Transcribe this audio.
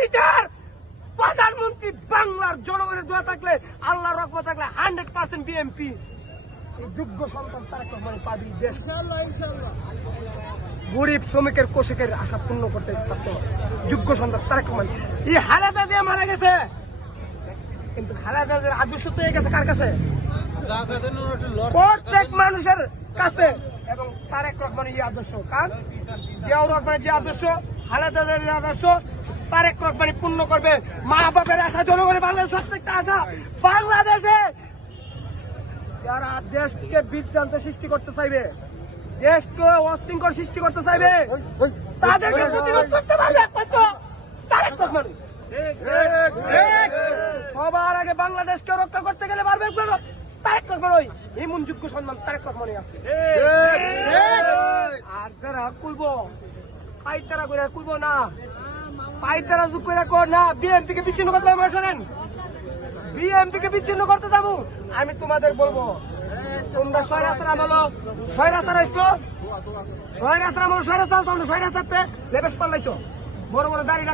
বিচার প্রধানমন্ত্রী বাংলার জনগণের দোয়া থাকলে আল্লাহর রহমত থাকলে 100% বিএনপি যোগ্য সন্তান তারেক রহমান পাবি দেশ গরিব শ্রমিকের কোষেকের আশা পূর্ণ করতে পারত যোগ্য সন্তান তারেক রহমান। এই খালেদা জিয়া মারা গেছে কিন্তু খালেদা জিয়ার আদর্শ তো গেছে কার কাছে? প্রত্যেক মানুষের কাছে। এবং তারেক রহমানের এই আদর্শ কার? জিয়াউর রহমানের যে আদর্শ, খালেদা জিয়ার যে আদর্শ তারেক রহমানই পূর্ণ করবে। মা বাপের আশা, জনগণের বাংলাদেশের প্রত্যেকটা আশা বাংলাদেশে যারা দেশকে বিভ্রান্ত সৃষ্টি করতে চাইবে, দেশকে অশৃঙ্খল সৃষ্টি করতে চাইবে, তাদেরকে প্রতিরোধ করতে পারবে একমাত্র তারেক রহমান। সবার আগে বাংলাদেশকে রক্ষা করতে গেলে পারবে তারেক রহমান। ওই এমন যোগ্য সম্মান তারেক রহমানই আছে। আর যারা কইব পাইতারা করে কইব না, পাইতারা যুগ করে কর না, বিএনপি কে বিচ্ছিন্ন করতে হবে। শোনেন, বিএনপি কে বিচ্ছিন্ন করতে যাবো আমি তোমাদের বলবো, তোমরা স্বৈরাচার আমলো স্বৈরাচার আসলো, স্বৈরাচার আমলো স্বৈরাচার লেবেশ পাল্লাইছো, বড় বড় দাড়ি